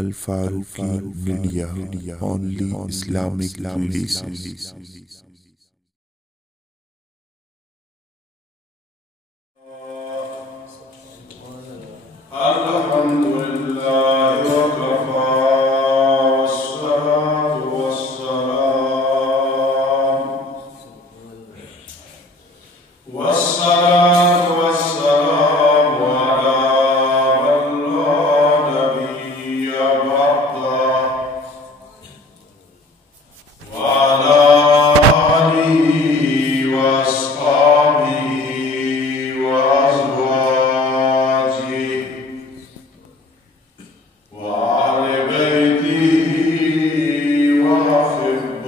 Al-Faruqi media, only Islamic releases. Alhamdulillah wa kafa, wassalatu wassalam, wassalatu wassalamu ala man la nabiyya ba'dah, wa ala alihi wa ashabihi wa azwajihi وآل بيته وأحبائه.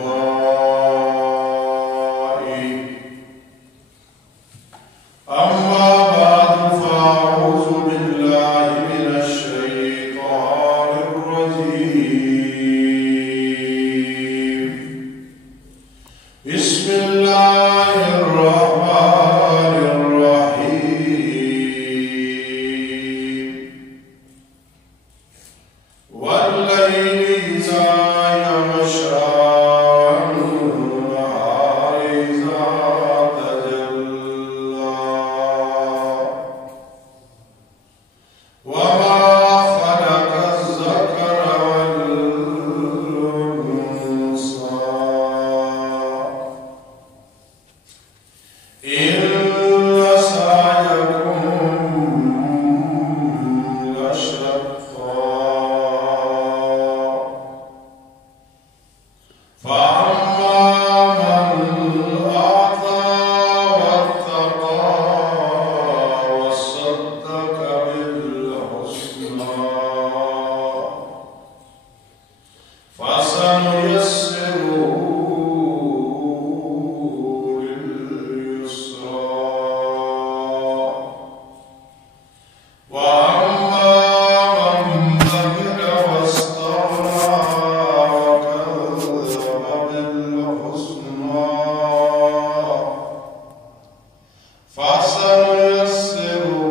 أما بعد فأعوذ بالله من الشيطان الرجيم. بسم الله الرحمن الرحيم. والليل إذا يغشى والنهار إذا تجلى وما خلق الذكر والأنثى إن سعيكم لشتى فأما من أعطى واتقى وصدق بالحسنى فسنيسره لليسرى وأما من بخل واستغنى وكذب بالحسنى فسنيسره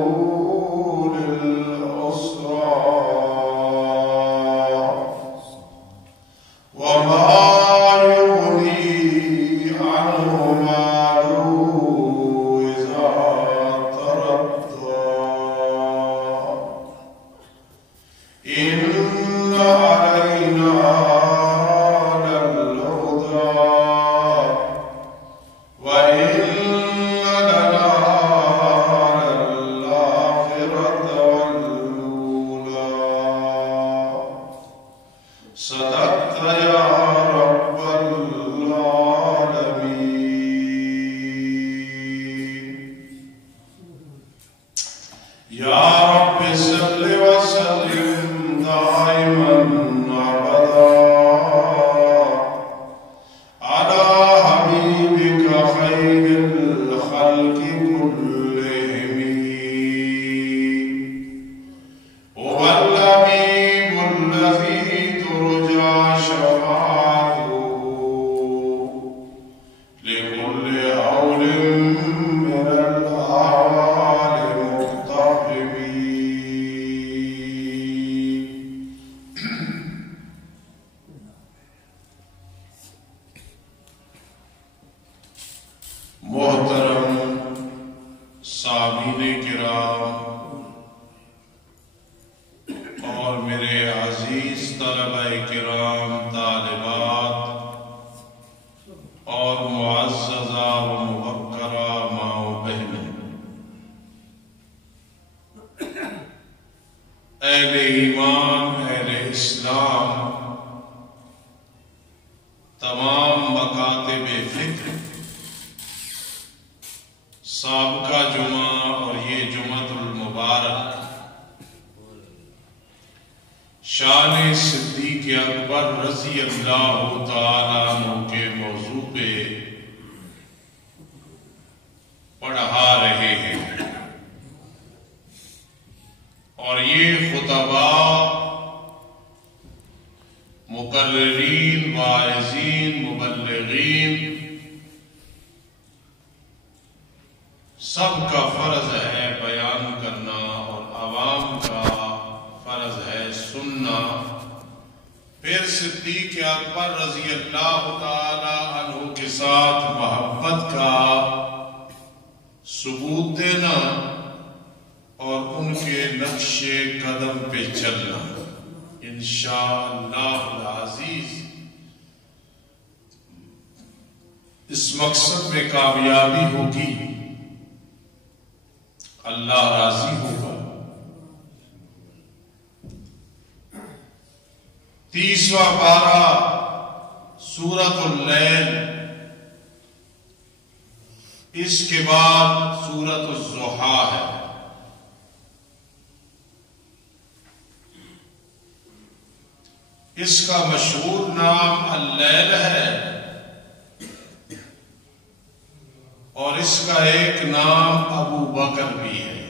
للعسرى وما يغني عنه ماله إذا تردى إن علينا للهدى وإن لنا للآخرة والأولى. صدقت يا رب العالمين. يا رب صل وسلم دائما أبدا على حبيبك خير الخلق كلهم. هو اللبيب الذي ترجى شفاعته لكل هول من الأهوال مقتحم. محترم سامعین کرام اور میرے عزیز طلبہ کرام، طالبات اور معززہ و موقرہ ماں و بہنیں، اہل ایمان، اہل اسلام، تمام مکاتب فکر، سابقہ جمعہ اور یہ جمعۃ المبارک شان صدیق اکبر رضی اللہ تعالیٰ عنہ کے موضوع پہ پڑھا رہے ہیں، اور یہ خطباء مقررین، واعظین، مبلغین سب کا فرض ہے بیان کرنا اور سننا، پھر صدیق اکبر رضی اللہ تعالی عنہ کے ساتھ محبت کا ثبوت دینا اور ان کے نقش قدم پہ چلنا، انشاءاللہ العزیز اس مقصد میں کامیابی ہوگی، اللہ راضی ہوگا۔ 30واں پارہ سورۃ اللیل، اس کے بعد سورۃ الضحیٰ ہے۔ اس کا مشہور نام اللیل ہے اور اس کا ایک نام ابو بکر بھی ہے،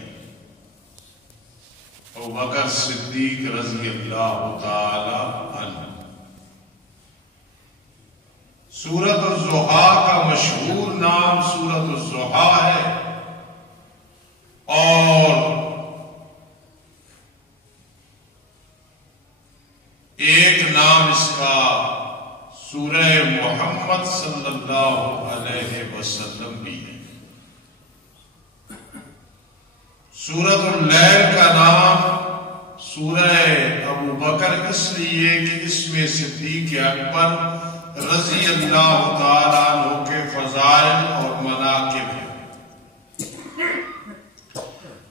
ابو بکر صدیق رضی اللہ تعالی عنہ۔ سورۃ الضحیٰ کا مشہور نام سورۃ الضحیٰ ہے اور ایک نام اس کا سورہ محمد صلی اللہ علیہ وسلم بھی ہے۔ سورۃ اللیل کا نام سورہ ابو بکر اس لیے کہ اس میں صدیق اکبر رضی اللہ تعالیٰ عنہ کے فضائل اور مناقب ہیں،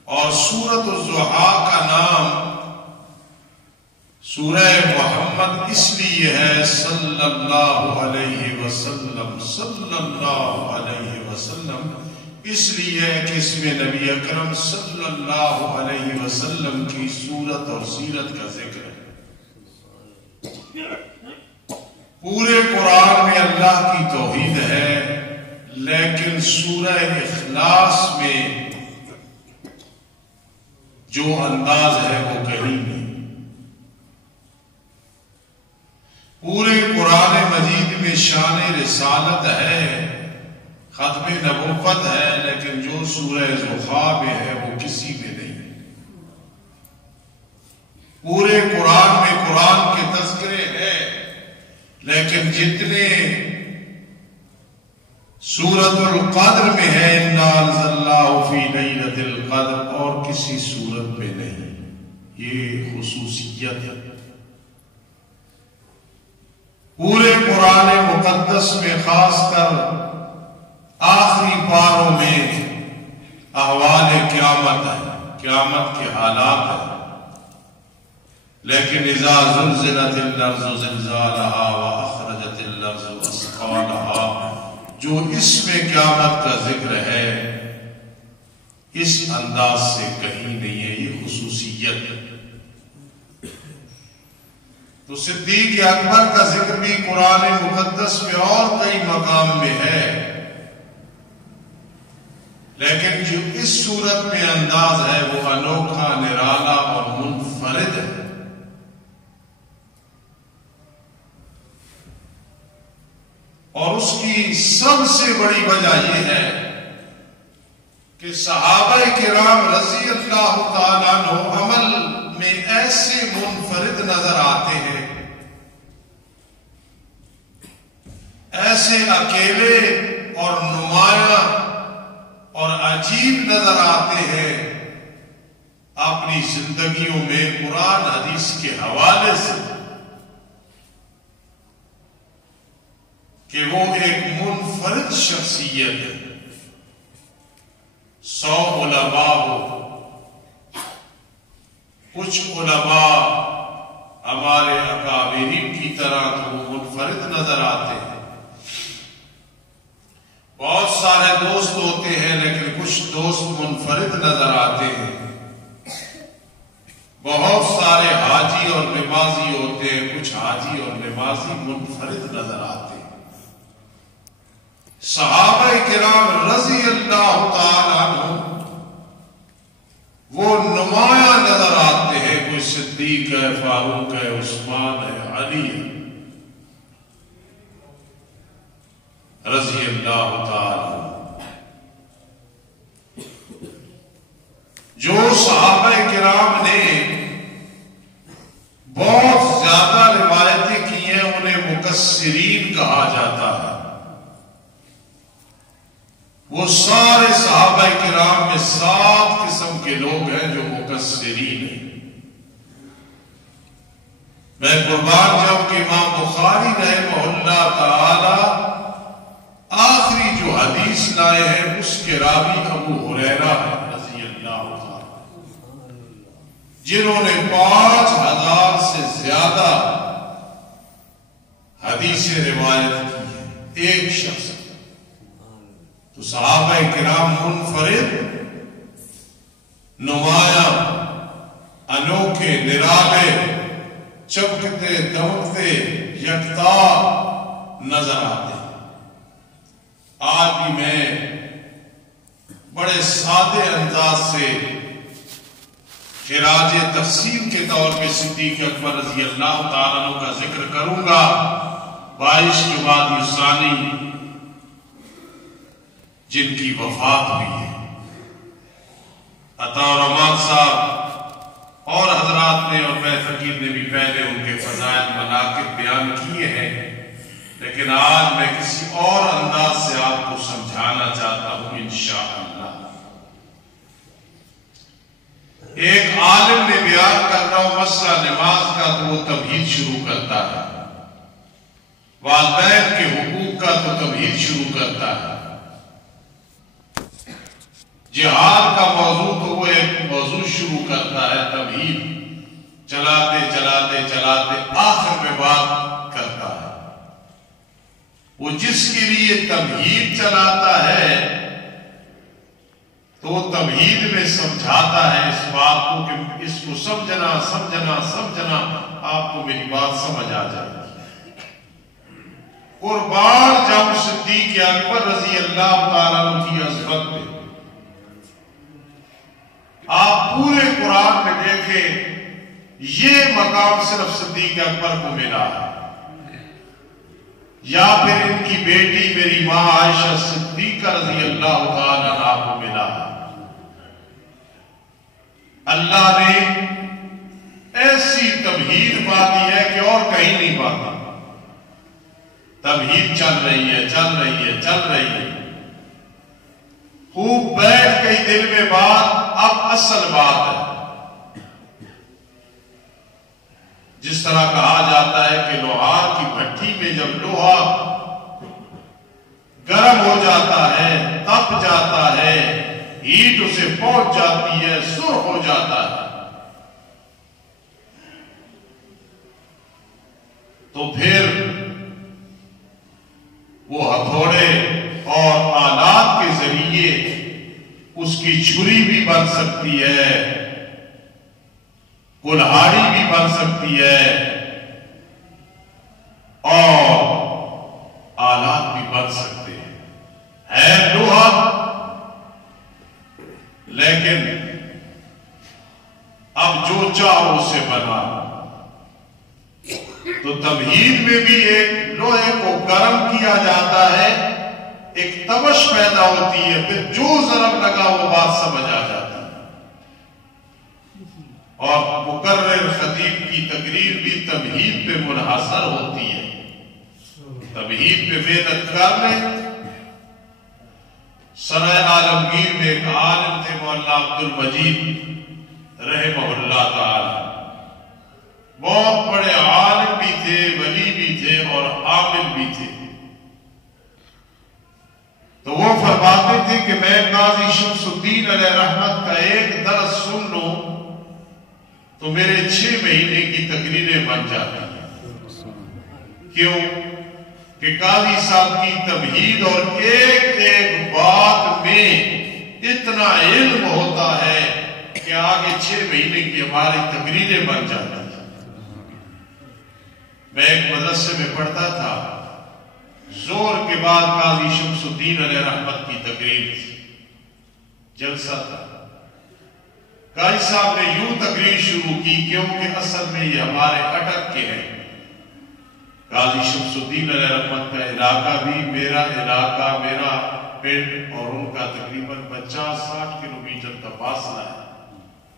اور سورۃ الضحیٰ کا نام سورہ محمد اس لیے ہے صلی اللہ علیہ وسلم، صلی اللہ علیہ وسلم اس لیے کہ اس میں نبی اکرم صلی اللہ علیہ وسلم کی صورت اور سیرت کا ذکر ہے۔ پورے قرآن میں اللہ کی توحید ہے، لیکن سورہ اخلاص میں جو انداز ہے وہ کہیں نہیں۔ پورے قرآن مجید میں شان رسالت ہے، ختم نبوت ہے، لیکن جو سورہ ضحیٰ میں ہے وہ کسی میں نہیں۔ پورے قرآن میں قرآن کے تذکرے ہیں، لیکن جتنے سورۃ القدر میں ہے اِنَّا أَنزَلْنَاهُ فِي لَيْلَةِ الْقَدْرِ، اور کسی سورت میں نہیں۔ یہ خصوصیت ہے۔ پورے قرآن مقدس میں خاص کر آخری پاروں میں احوال قیامت ہے، قیامت کے حالات ہیں، لیکن اذا زلزلت الارض زلزالها واخرجت الارض اثقالها، جو اس میں قیامت کا ذکر ہے اس انداز سے کہیں نہیں ہے، یہ خصوصیت ہے۔ تو صدیق اکبر کا ذکر بھی قرآن مقدس میں اور کئی مقام میں ہے، لیکن جو اس صورت میں انداز ہے وہ انوکھا، نرالا اور منفرد ہے۔ اور اس کی سب سے بڑی وجہ یہ ہے کہ صحابہ کرام رضی اللہ تعالیٰ عنہ عمل میں ایسے منفرد نظر آتے ہیں، ایسے اکیلے اور نمایاں اور عجیب نظر آتے ہیں اپنی زندگیوں میں قرآن حدیث کے حوالے سے، کہ وہ ایک منفرد شخصیت ہے۔ 100 علماء ہو، کچھ علماء ہمارے اکابرین کی طرح تو منفرد نظر آتے ہیں، بہت سارے دوست ہوتے ہیں لیکن کچھ دوست منفرد نظر آتے ہیں، بہت سارے حاجی اور نمازی ہوتے ہیں، کچھ حاجی اور نمازی منفرد نظر آتے ہیں۔ صحابہ کرام رضی اللہ تعالی عنہ وہ نمایاں نظر آتے ہیں، کوئی صدیق ہے، فاروق ہے، عثمان ہے، علی ہے رضی اللہ تعالی عنہ۔ جو صحابہ کرام نے بہت وہ سارے صحابہ کرام میں 7 قسم کے لوگ ہیں جو مقصرین ہیں۔ میں قربان جاؤں کہ امام بخاری رحمہ اللہ تعالی آخری جو حدیث لائے ہیں اس کے راوی ابو ہریرہ رضی اللہ عنہ، جنہوں نے 5000 سے زیادہ حدیثیں روایت کی ہیں، ایک شخص۔ تو صحابہ کرام منفرد، نمایاں، انوکھے، نرالے، چمکتے دمکتے یکتا نظر آتے ہیں۔ آج بھی میں بڑے سادے انداز سے خراج تقسیم کے طور پہ صدیق اکبر رضی اللہ تعالیٰ عنہ کا ذکر کروں گا۔ 22 جمادی الثانی جن کی وفات ہوئی ہے۔ عطا الرحمان صاحب اور حضرات نے اور میں فقیر نے بھی پہلے ان کے فضائل مناقب بیان کیے ہیں، لیکن آج میں کسی اور انداز سے آپ کو سمجھانا چاہتا ہوں انشاءاللہ۔ ایک عالم نے بیان کر رہا ہوں مسئلہ نماز کا تو وہ تمہید شروع کرتا ہے، والدین کے حقوق کا تو تمہید شروع کرتا ہے، جہاد کا موضوع تو وہ ایک موضوع شروع کرتا ہے، تمہید چلاتے چلاتے چلاتے آخر میں بات کرتا ہے۔ وہ جس کے لیے تمہید چلاتا ہے تو وہ تمہید میں سمجھاتا ہے اس بات کو کہ اس کو سمجھنا سمجھنا سمجھنا، آپ کو میری بات سمجھ آ جائے گی۔ قربان جاؤں صدیق اکبر رضی اللہ تعالیٰ عنہ کی عظمت میں، آپ پورے قرآن میں دیکھیں یہ مقام صرف صدیق اکبر کو ملا ہے، یا پھر ان کی بیٹی میری ماں عائشہ صدیقہ رضی اللہ تعالیٰ عنہ کو ملا ہے۔ اللہ نے ایسی تمہید باندھی ہے کہ اور کہیں نہیں باندھی۔ تمہید چل رہی ہے چل رہی ہے چل رہی ہے، خوب بیٹھ گئی دل میں بات، اب اصل بات ہے۔ جس طرح کہا جاتا ہے کہ لوہار کی بھٹی میں جب لوہا گرم ہو جاتا ہے، تپ جاتا ہے، ہیٹ اسے پہنچ جاتی ہے، سرخ ہو جاتا ہے، تو پھر وہ ہتھوڑے اور آلات کے ذریعے اس کی چھری بھی بن سکتی ہے، کلہاڑی بھی بن سکتی ہے، اور آلات بھی بن سکتے ہیں۔ ہے لوہا، لیکن اب جو چاہو اسے بنا۔ تو تمہید میں بھی ایک لوہے کو گرم کیا جاتا ہے، ایک تبش پیدا ہوتی ہے، پھر جو ضرب لگا وہ بات سمجھ آ جاتی ہے۔ اور مقرر خطیب کی تقریر بھی تمہید پہ منحصر ہوتی ہے۔ تمہید پہ محنت کر لیں۔ سرائے عالمگیر میں ایک عالم تھے مولانا عبد المجید رحمہ اللہ تعالی، بہت بڑے عالم بھی تھے، ولی بھی تھے اور عامل بھی تھے۔ تو وہ فرماتے تھے کہ میں قاضی شمس الدین علیہ رحمت کا ایک درس سن لوں تو میرے 6 مہینے کی تقریریں بن جاتی ہیں۔ کیوں؟ کہ قاضی صاحب کی تمہید اور ایک ایک بات میں اتنا علم ہوتا ہے کہ آگے 6 مہینے کی ہماری تقریریں بن جاتی ہیں۔ میں ایک مدرسے میں پڑھتا تھا، زور کے بعد قاضی شمس الدین علیہ رحمت کی تقریر تھی، جلسہ تھا۔ قاضی صاحب نے یوں تقریر شروع کی، کیونکہ اصل میں یہ ہمارے اٹک کے ہیں۔ قاضی شمس الدین علیہ رحمت کا علاقہ بھی میرا علاقہ، میرا پنڈ اور ان کا تقریباً 50-60 کلومیٹر کا فاصلہ ہے۔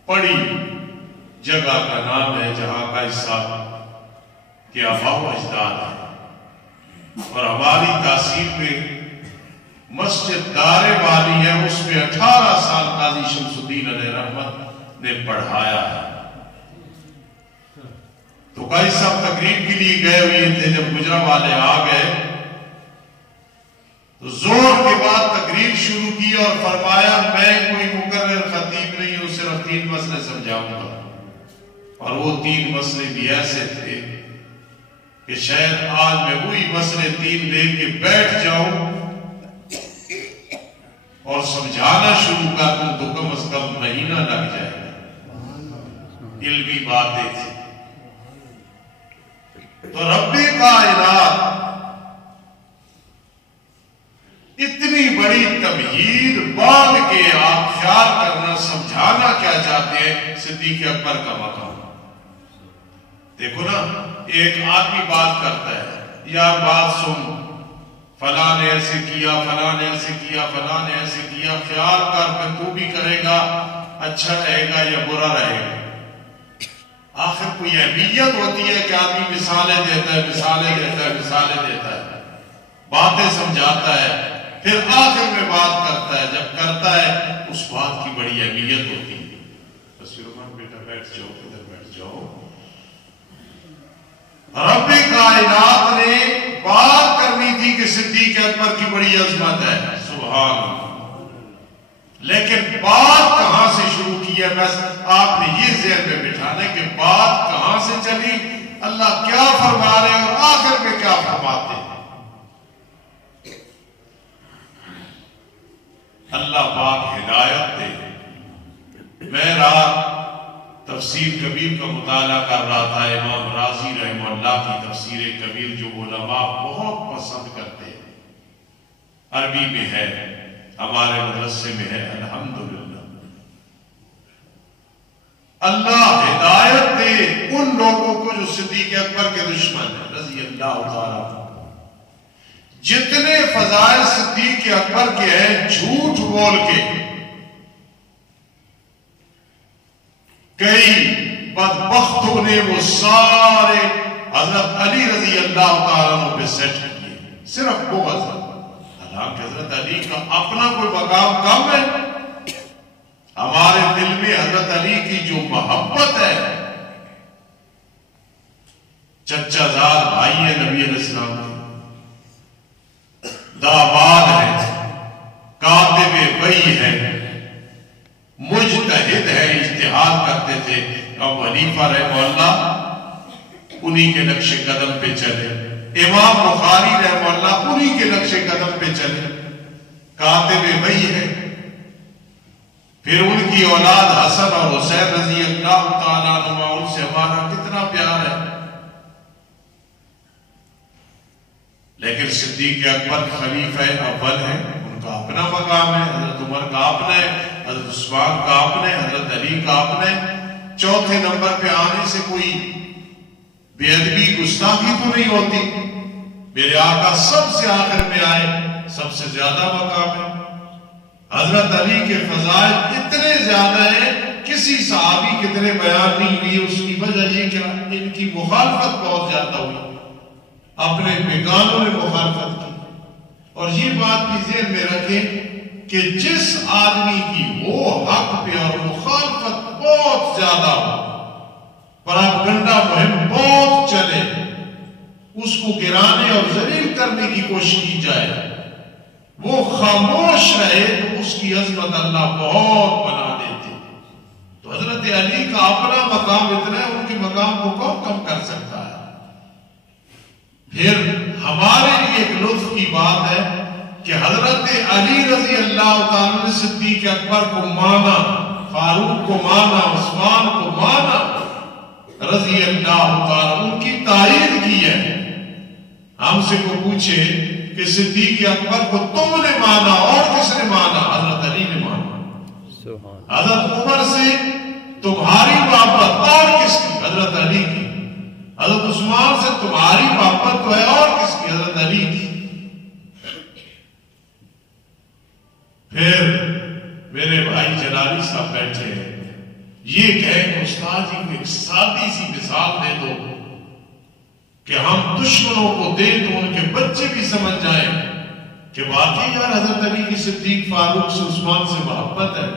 بڑی جگہ کا نام ہے جہاں قاضی صاحب کے آباء و اجداد ہیں، اور ہماری تحصیل میں مسجد دارے والی ہے، اس میں 18 سال قاضی شمس الدین علیہ رحمت نے پڑھایا ہے۔ تو قاضی صاحب تقریر کے لیے گئے ہوئے تھے، جب گجرا والے آ گئے تو زور کے بعد تقریر شروع کی اور فرمایا میں کوئی مقرر خطیب نہیں ہوں، صرف 3 مسئلے سمجھاؤں گا۔ اور وہ 3 مسئلے بھی ایسے تھے کہ شاید آج میں وہی مسئلے 3 لے کے بیٹھ جاؤں اور سمجھانا شروع کر دوں تو کم از کم مہینہ لگ جائے گا۔ علمی باتیں تھی۔ تو رب کائنات اتنی بڑی تمہید بعد کے آپ خیال کرنا سمجھانا کیا چاہتے ہیں؟ صدیق اکبر کا مقام۔ دیکھو نا، ایک آدمی بات کرتا ہے، یار بات سن، فلاں نے ایسے کیا، فلاں نے ایسے کیا، فلاں نے ایسے کیا، خیال کر پھر تو بھی کرے گا، اچھا رہے گا یا برا رہے گا۔ آخر کوئی اہمیت ہوتی ہے کہ آدمی مثالیں دیتا ہے، مثالیں دیتا ہے، مثالیں دیتا ہے، باتیں سمجھاتا ہے، پھر آخر میں بات کرتا ہے۔ جب کرتا ہے اس بات کی بڑی اہمیت ہوتی ہے۔ بس رحمان بیٹا بیٹھ جاؤ، ادھر بیٹھ جاؤ۔ رب کائنات نے بات کرنی تھی کہ صدیق اکبر کی بڑی عظمت ہے، سبحان اللہ، لیکن بات کہاں سے شروع کی ہے؟ بس آپ نے یہ ذہن میں بٹھانا ہے کہ بات کہاں سے چلی، اللہ کیا فرما رہے ہیں اور آخر میں کیا فرماتے ہیں۔ اللہ پاک ہدایت دے۔ میں رات تفسیر کبیر کا مطالعہ کر رہا تھا، امام رازی رحمہ اللہ کی تفسیر کبیر جو علماء بہت پسند کرتے ہیں، عربی میں ہے، ہمارے مدرسے میں ہے، الحمدللہ۔ اللہ ہدایت دے ان لوگوں کو جو صدیق اکبر کے دشمن ہیں، رضی اللہ تعالیٰ۔ جتنے فضائل صدیق اکبر کے ہیں، جھوٹ بول کے کئی بدبختوں نے وہ سارے حضرت علی رضی اللہ تعالیٰ پہ سیٹ کیے، صرف بغض۔ حالانکہ حضرت علی کا اپنا کوئی مقام کم ہے؟ ہمارے دل میں حضرت علی کی جو محبت ہے، چچا زاد بھائی ہے نبی علیہ السلام کے، داماد ہے، کاتب وحی ہے، مجتہد ہے، اجتہاد کرتے تھے۔ ابو حنیفہ رحمہ اللہ انہی کے نقش قدم پہ چلے، امام بخاری رحمہ اللہ انہی کے نقش قدم پہ چلے، کاتب وحی ہے۔ پھر ان کی اولاد حسن اور حسین رضی اللہ تعالیٰ عنہ، ان سے ہمارا کتنا پیار ہے۔ لیکن صدیق اکبر خلیفہ اول ہے، ان کا اپنا مقام ہے، حضرت عمر کا اپنا ہے، حضرت عثمان کا اپنا ہے، حضرت علی کا اپنا ہے۔ چوتھے نمبر پہ آنے سے کوئی بے ادبی گستاخی تو نہیں ہوتی۔ میرے آقا سب سے آخر میں آئے، سب سے زیادہ مقام ہے۔ حضرت علی کے فضائل اتنے زیادہ ہیں، کسی صحابی کی طرح بیان نہیں ہوئی۔ اس کی وجہ یہ کہ ان کی مخالفت بہت زیادہ ہوئی، اپنے بیگانوں نے مخالفت کی۔ اور یہ بات بھی ذہن میں رکھیں کہ جس آدمی کی وہ حق پہ اور مخالفت بہت زیادہ ہو، پراپگنڈا مہم بہت چلے، اس کو گرانے اور ذلیل کرنے کی کوشش کی جائے، وہ خاموش رہے تو اس کی عظمت اللہ بہت بنا دیتے۔ تو حضرت علی کا اپنا مقام اتنا ہے، ان کے مقام کو کون کم کر سکتا ہے؟ پھر ہمارے لیے ایک لطف کی بات ہے کہ حضرت علی رضی اللہ تعالیٰ نے صدیق اکبر کو مانا، فاروق کو مانا، عثمان کو مانا، رضی اللہ تعالیٰ، ان کی تائید کی ہے۔ ہم سے کو پوچھے کہ صدیق اکبر کو تم نے مانا اور کس نے مانا؟ حضرت علی نے مانا۔ حضرت عمر سے تمہاری محبت اور کس کی؟ حضرت علی کی۔ حضرت عثمان سے تمہاری محبت تو ہے اور کس کی؟ حضرت علی کی۔ پھر میرے بھائی جلالی صاحب بیٹھے ہیں، یہ کہیں کہ استاد جی کو ایک سادی سی مثال دے دو کہ ہم دشمنوں کو دیں تو ان کے بچے بھی سمجھ جائیں کہ واقعی اگر حضرت علی کی صدیق فاروق سے عثمان سے محبت ہے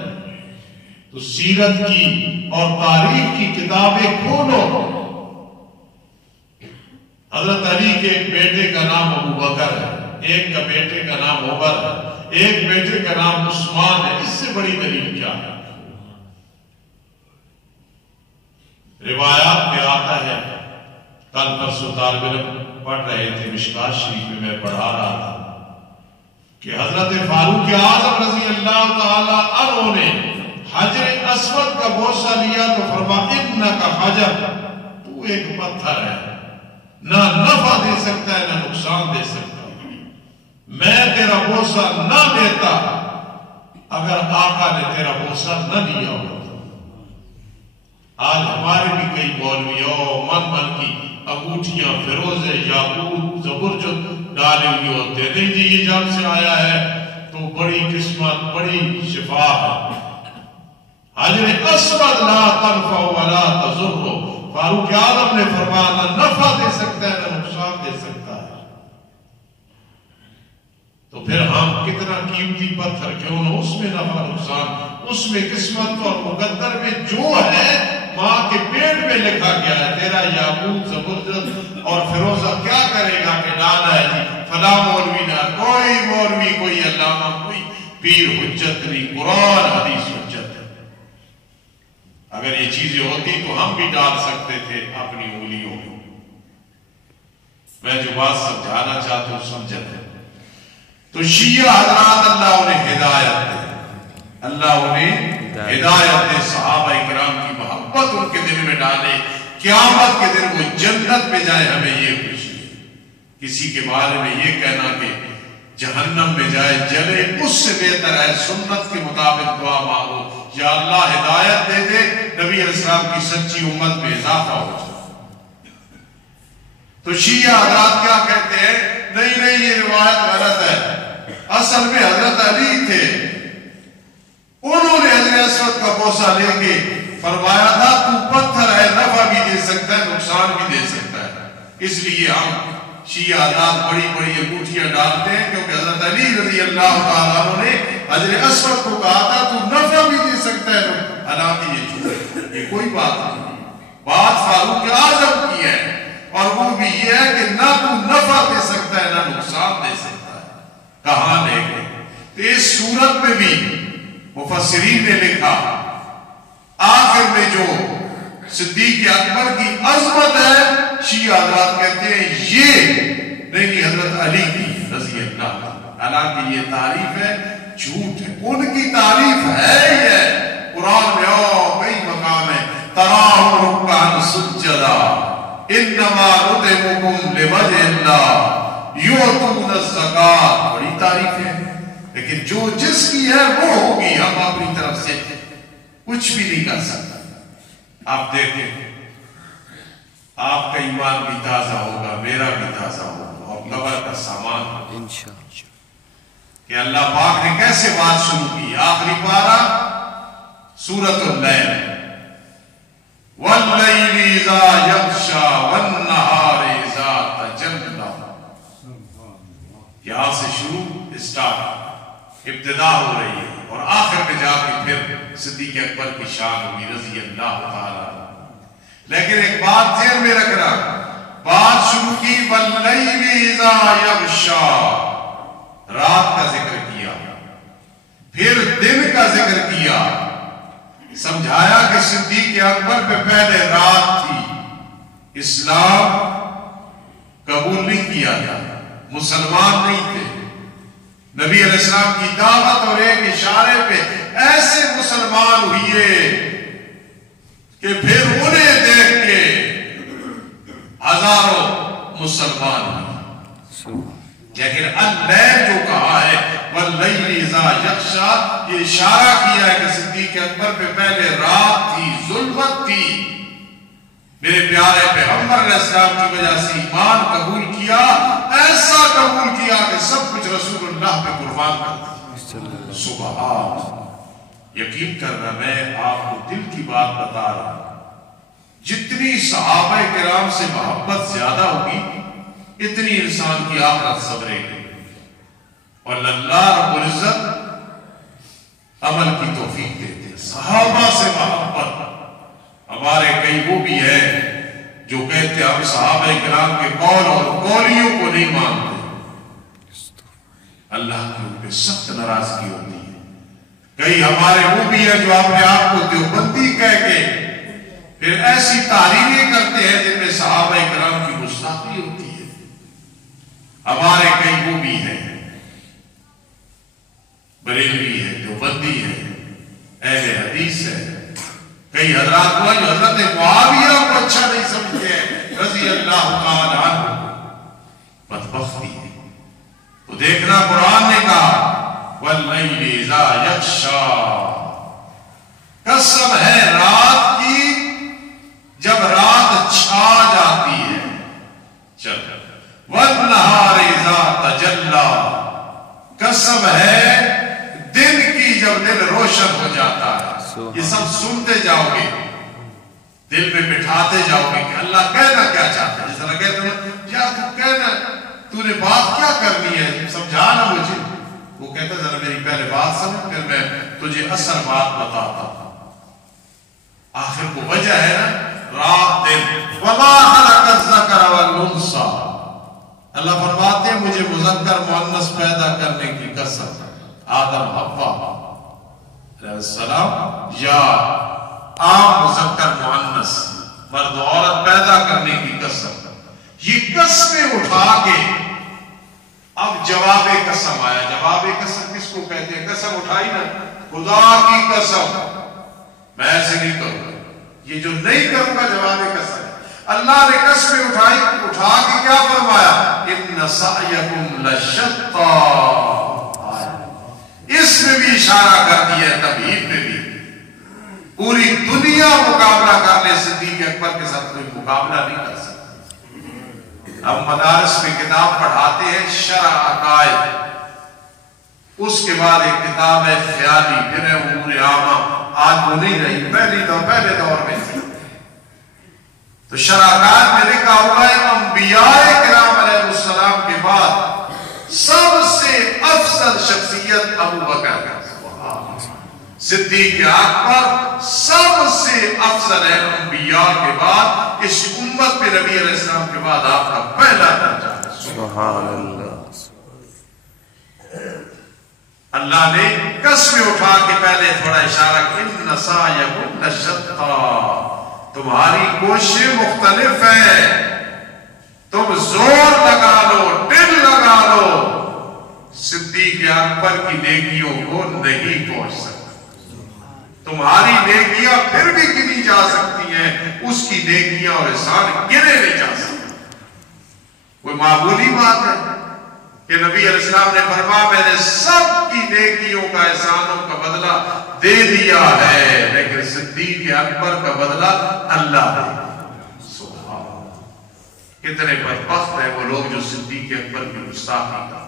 تو سیرت کی اور تاریخ کی کتابیں کھولو. حضرت علی کے ایک بیٹے کا نام ابو بکر ہے, ایک کا بیٹے کا نام عمر ہے, ایک بیٹے کا نام عثمان ہے. اس سے بڑی دلیل کیا ہے؟ روایات میں آتا ہے, کل پرسوں طالب علم پڑھ رہے تھے مشکات شریف میں, میں پڑھا رہا تھا کہ حضرت فاروق اعظم رضی اللہ تعالی عنہ نے حجر اسود کا بوسہ لیا تو فرمایا انک حجر, تو ایک پتھر ہے, نہ نفع دے سکتا ہے نہ نقصان دے سکتا ہے. میں تیرا بوسہ نہ دیتا اگر آقا نے تیرا بوسہ نہ لیا ہوتا. آج ہمارے بھی کئی مولویوں من کی انگوٹھیاں فیروزے یاقوت زبرجد ڈالے ہوئی ہوتے ہیں, نہیں جی یہ جب سے آیا ہے تو بڑی قسمت بڑی شفا ہے. حجر اسود لا تنفع ولا تضر, فاروق اعظم نے فرمایا نہ نفع دے سکتا ہے نہ نقصان دے سکتا ہے. تو پھر ہم کتنا قیمتی پتھر کیوں نہ, اس میں نفع نقصان, اس میں قسمت اور مقدر میں جو ہے ماں کے پیٹ میں لکھا گیا ہے. تیرا یاقوت زبرجد اور فیروزہ کیا کرے گا کہ ڈالا ہے جی فلاں مولوی نہ, کوئی مولوی کوئی علامہ کوئی پیر حجت نہیں, قرآن حدیث حجت ہے. اگر یہ چیزیں ہوتی تو ہم بھی ڈال سکتے تھے اپنی انگلیوں میں. میں جو بات سمجھانا چاہتا ہوں سمجھتے. تو شیعہ حضرات اللہ انہیں ہدایت دے, اللہ انہیں ہدایت دے, صحابہ اکرام کی محبت ان کے دل میں ڈالے, قیامت کے دن وہ جنت میں جائے. ہمیں یہ خوشی ہے. کسی کے بارے میں یہ کہنا کہ جہنم میں جائے جلے, اس سے بہتر ہے سنت کے مطابق دعا مانگو, یا اللہ ہدایت دے دے, نبی علیہ السلام کی سچی امت میں اضافہ ہو جائے. تو شیعہ حضرات کیا کہتے ہیں, نہیں یہ روایت غلط ہے, اصل میں حضرت علی تھے, انہوں نے حجر اسود کا بوسہ لے کے فرمایا تھا تو پتھر ہے, نفع بھی دے سکتا ہے نقصان بھی دے سکتا ہے. اس لیے ہم شیعہ حضرات بڑی بڑی انگوٹھیاں ڈالتے ہیں, کیونکہ حضرت علی رضی اللہ تعالیٰ عنہ نے حجر اسود کو کہا تھا تو نفع بھی دے سکتا ہے. حالانکہ یہ جھوٹ, یہ کوئی بات نہیں. بات فاروق اعظم کی ہے, اور وہ بھی یہ ہے کہ نہ تو نفع دے سکتا ہے نہ نقصان دے سکتا ہے. کہاں لے گئے؟ تو اس صورت میں بھی مفسرین نے لکھا آخر میں جو صدیق اکبر کی عظمت ہے, شیعہ حضرات کہتے ہیں یہ نہیں حضرت علی کی رضی اللہ. حالانکہ یہ تعریف ہے جھوٹ ہے, ان کی تعریف ہے ہی ہے. قرآن میں کئی مقام ہے, تراہم رکعن سجدا انما نطعمکم لوجہ اللہ یؤتون الزکاۃ. بڑی تعریف ہے, لیکن جو جس کی ہے وہ ہوگی, ہم اپنی طرف سے کچھ بھی نہیں کر سکتے. آپ دیکھیں, آپ کا ایمان بھی تازہ ہوگا, میرا بھی تازہ ہوگا, اور قبر کا سامان ہوگا. کہ اللہ پاک نے کیسے بات شروع کی, آخری پارہ سورۃ اللیل, واللیل اذا یغشی والنہار اذا تجلی. یہاں سے شروع اسٹارٹ ابتدا ہو رہی ہے, اور آخر میں جا کے پھر صدیق اکبر کی شان ہوئی رضی اللہ تعالیٰ. لیکن ایک بات ذہن میں رکھنا, بات شروع کی واللیل اذا یغشی, رات کا ذکر کیا, پھر دن کا ذکر کیا, سمجھایا کہ صدیق اکبر پہ پہلے رات تھی, اسلام قبول نہیں کیا تھا, مسلمان نہیں تھے. نبی علیہ السلام کی دعوت اور ایک اشارے پہ ایسے مسلمان ہوئے کہ پھر انہیں دیکھ کے ہزاروں مسلمان ہوئے. لیکن اللیل جو کہا ہے واللیل اذا یغشی, یہ اشارہ کیا ہے کہ صدیق اکبر پہ پہلے رات تھی, ظلمت تھی. میرے پیارے پیغمبر علیہ السلام کی وجہ سے ایمان قبول کیا, ایسا قبول کیا کہ سب کچھ رسول اللہ پہ قربان کر دیا. سبحان, یقین کرنا, میں آپ کو دل کی بات بتا رہا ہوں, جتنی صحابہ کرام سے محبت زیادہ ہوگی اتنی انسان کی آخرت سنورے گی. اور اللہ رب العزت عمل کی توفیق دیتے ہیں۔ صحابہ سے محبت، ہمارے کئی وہ بھی ہیں جو کہتے ہیں ہم صحابہ کرام کے قول اور قولیوں کو نہیں مانتے، اللہ کی ان پہ سخت ناراضگی ہوتی ہے۔ کئی ہمارے وہ بھی ہیں جو اپنے آپ کو دیوبندی کہہ کے پھر ایسی تعریفیں کرتے ہیں جن میں صحابہ کرام کی گستاخی ہوتی ہے۔ ہمارے کئی وہ بھی ہیں، بریلوی ہے، دیوبندی ہے، اہل حدیث ہے، کئی حضرات کو جو حضرت معاویہ کو اچھا نہیں سمجھتے ہیں رضی اللہ تعالی عنہ، بدبختی ہے۔ تو دیکھنا قرآن نے کہا وَاللَّيْلِ إِذَا يَغْشَىٰ، قسم ہے رات کی جب رات چھا جاتی ہے، چل وَالنَّهَارِ إِذَا تَجَلَّىٰ، قسم ہے دن کی جب دل روشن ہو جاتا ہے۔ یہ سب سنتے جاؤ گے، دل میں بٹھاتے جاؤ گے کہ اللہ کہنا کیا چاہتا ہے۔ جس طرح کہتے ہیں یا تو کہنا تو نے بات کیا کرنی ہے، سمجھانا مجھے۔ وہ کہتا ہے ذرا میری پہلے بات سمجھ پھر میں تجھے اصل بات بتاتا ہوں۔ آخر کو وجہ ہے نا رات دن، وَمَا خَلَقَ الذَّكَرَ وَالْأُنثَىٰ، اللہ فرماتے ہیں مجھے مذکر مؤنث پیدا کرنے کی قسم، آدم حوا علیہ السلام، یا عام مذکر مؤنث مرد و عورت پیدا کرنے کی قسم۔ یہ قسمیں اٹھا کے اب جواب قسم آیا۔ جواب قسم کس کو کہتے ہیں؟ قسم اٹھائی نا، خدا کی قسم میں ایسے نہیں کروں گا، یہ جو نہیں کروں گا جواب قسم۔ اللہ نے قسمیں اٹھائی، اٹھا کے کیا فرمایا؟ ان سعیکم لشتیٰ، اس میں بھی اشارہ کر دیا ہے، تبہید میں بھی۔ پوری دنیا مقابلہ کر لے صدیق اکبر کے ساتھ کوئی مقابلہ نہیں کر سکتا۔ اب مدارس میں کتاب پڑھاتے ہیں شرع عقائد، اس کے بعد ایک کتاب ہے خیالی، پھر ہے امور عامہ، آج وہ نہیں رہی، پہلے دور میں تھی۔ تو شرع عقائد میں لکھا ہوا ہے انبیاء کرام علیہ السلام کے بعد سب سے افضل شخصیت ابو بکر، صدیق اکبر سب سے افضل ہے انبیاء کے بعد، اس امت پہ نبی علیہ السلام کے بعد آپ کا پہلا درجہ۔ سبحان اللہ۔ اللہ نے قسمیں اٹھا کے پہلے تھوڑا اشارہ کہ ان سعیکم لشتیٰ، تمہاری کوششیں مختلف ہیں، تم زور لگا لو، دل لگا لو، صدیق اکبر کی نیکیوں کو نہیں پہنچ سکتے۔ تمہاری نیکیاں پھر بھی گنی جا سکتی ہیں، اس کی نیکیاں اور احسان گنے نہیں جا سکتے۔ کوئی معمولی بات ہے کہ نبی علیہ السلام نے فرمایا میں نے سب کی نیکیوں کا احسانوں کا بدلہ دے دیا ہے، لیکن صدیق اکبر کا بدلہ اللہ دے۔ سبحان اللہ، کتنے بدبخت ہیں وہ لوگ جو صدیق اکبر کی گستاخی کرتے۔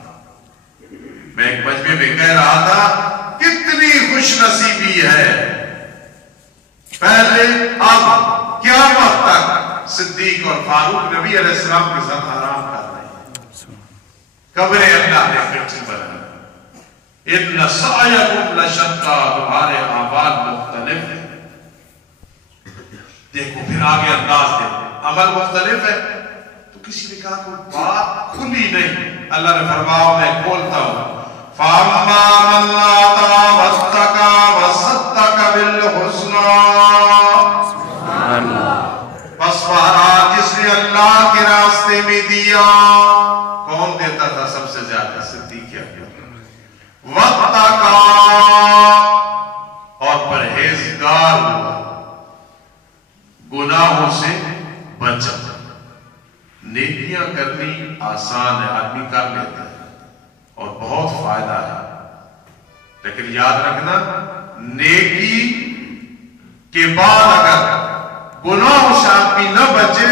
میں ایک مجمع میں کہہ رہا تھا کتنی خوش نصیبی ہے، پہلے اب قیامت تک صدیق اور فاروق نبی علیہ السلام کے ساتھ آرام کر رہے ہیں، قبریں اللہ نے پھر بنائی۔ ان سعیکم لشتیٰ، تمہارے اعمال مختلف ہیں۔ دیکھو پھر آگے انداز دیکھو، عمل مختلف ہے تو کسی نے کہا کوئی بات کھلی نہیں، اللہ نے فرمایا میں کھولتا ہوں، فَأَمَّا مَنْ آتَىٰ وَاتَّقَىٰ وَصَدَّقَ بِالْحُسْنَىٰ، بس بہرحال جس نے اللہ کے راستے میں دیا، کون دیتا تھا سب سے زیادہ؟ صدیق اکبر۔ وَاتَّقَىٰ، اور پرہیزگار ہوا، گناہوں سے بچا۔ نیکیاں کرنی آسان ہے، آدمی کر لیتا ہے اور بہت فائدہ ہے، لیکن یاد رکھنا نیکی کے بعد اگر گناہوں سے آدمی نہ بچے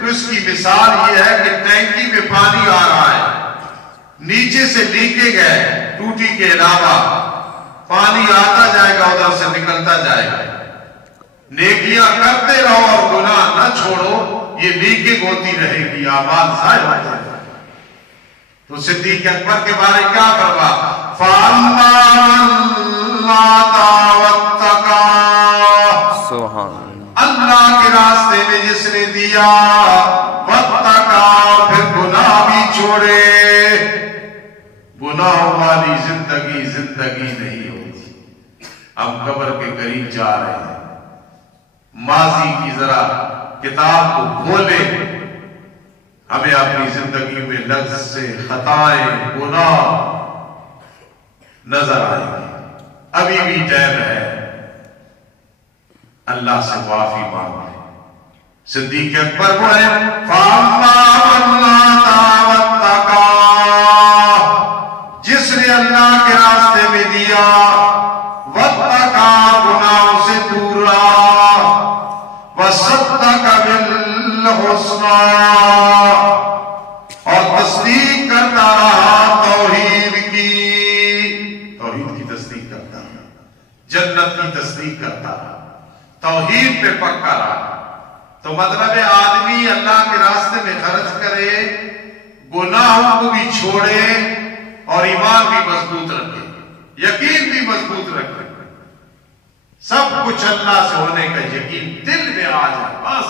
تو اس کی مثال یہ ہے کہ ٹینکی میں پانی آ رہا ہے، نیچے سے لیکیج ہے، ٹوٹی کے علاوہ پانی آتا جائے گا، ادھر سے نکلتا جائے گا۔ نیکیاں کرتے رہو اور گناہ نہ چھوڑو، یہ لیکیج ہوتی رہے گی، اعمال ضائع ہوتے رہیں گے۔ تو صدیق اکبر کے بارے کیا فرما فَأَمَّا مَنْ آتَى وَاتَّقَى سبحان اللہ کے راستے میں جس نے دیا وَاتَّقَى پھر گناہ بھی چھوڑے. گناہ والی زندگی نہیں ہوتی. ہم قبر کے قریب جا رہے ہیں. ماضی کی ذرا کتاب کو کھولے, ہمیں اپنی زندگی میں لفظ سے خطائیں گناہ نظر آئیں گے. ابھی بھی ٹائم ہے, اللہ سے معافی مانگے. صدیق اکبر کو ہے فَأَمَّا مَنْ آتَى وَاتَّقَى جس نے اللہ کے راستے میں دیا وَاتَّقَى گناہوں سے دور رہا وَصَدَّقَ بِالْحُسْنَى اور تصدیق کرتا رہا توحید کی تصدیق کرتا رہا, جنت کی تصدیق کرتا رہا, توحید پہ پکا رہا. تو مطلب ہے آدمی اللہ کے راستے میں خرچ کرے, گناہوں کو بھی چھوڑے اور ایمان بھی مضبوط رکھے, یقین بھی مضبوط رکھے. سب کچھ اللہ سے ہونے کا یقین دل میں آ جائے, بس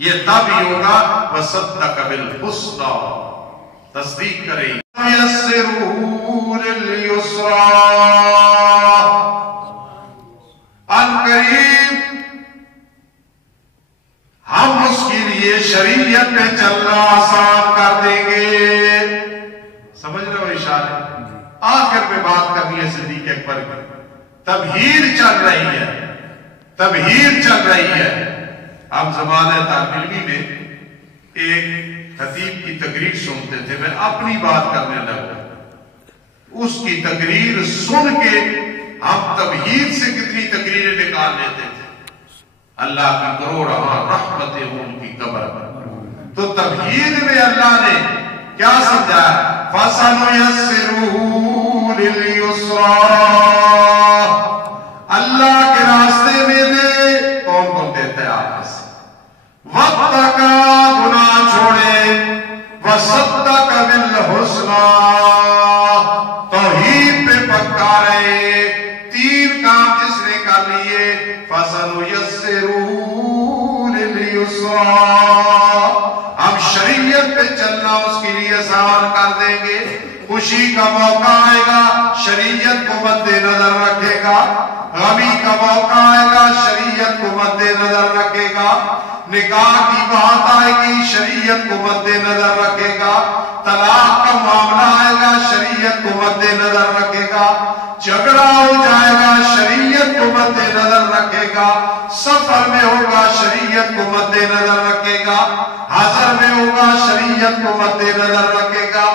یہ تب ہی ہوگا. وَصَدَّقَ بِالْحُسْنَى تصدیق کرے. يَسِّرُهُ لِلْيُسْرَى عنقریب ہم اس کے لیے شریعت میں چلنا آسان کر دیں گے. سمجھ رہے ہو اشارے؟ آخر میں بات کرنی ہے صدیق اکبر کی. تبہیر چل رہی ہے. ہم زمانہ طالب علمی میں ایک خطیب کی تقریر سنتے تھے, میں اپنی بات کرنے لگا. اس کی تقریر سن کے ہم تبہیر سے کتنی تقریریں نکال لیتے تھے. اللہ کی کروڑ رحمتیں ہوں ان کی قبر پر. تو تبہیر میں اللہ نے کیا سمجھایا فَسَنُيَسِّرُهُ لِلْيُسْرَى اللہ کے راستے میں دے. کون کون دیتا ہے آپ سے؟ وَاتَّقَى گناہ چھوڑے, وَصَدَّقَ بِالْحُسْنَى توحید پہ پکا رہے. تین کام جس نے کر لیے فَسَنُيَسِّرُهُ لِلْيُسْرَى ہم شریعت پہ چلنا اس کے لیے آسان کر دیں گے. خوشی کا موقع آئے گا, شریعت کو مد نظر رکھے گا. غمی کا موقع آئے گا, شریعت کو مد نظر رکھے گا. نکاح کی بات آئے گی, شریعت کو مد نظر رکھے گا. طلاق کا معاملہ آئے گا, شریعت کو مد نظر رکھے گا. جھگڑا ہو جائے گا, شریعت کو مد نظر رکھے گا. سفر میں ہوگا, شریعت کو مد نظر رکھے گا. حضر میں ہوگا, شریعت کو مد نظر رکھے گا.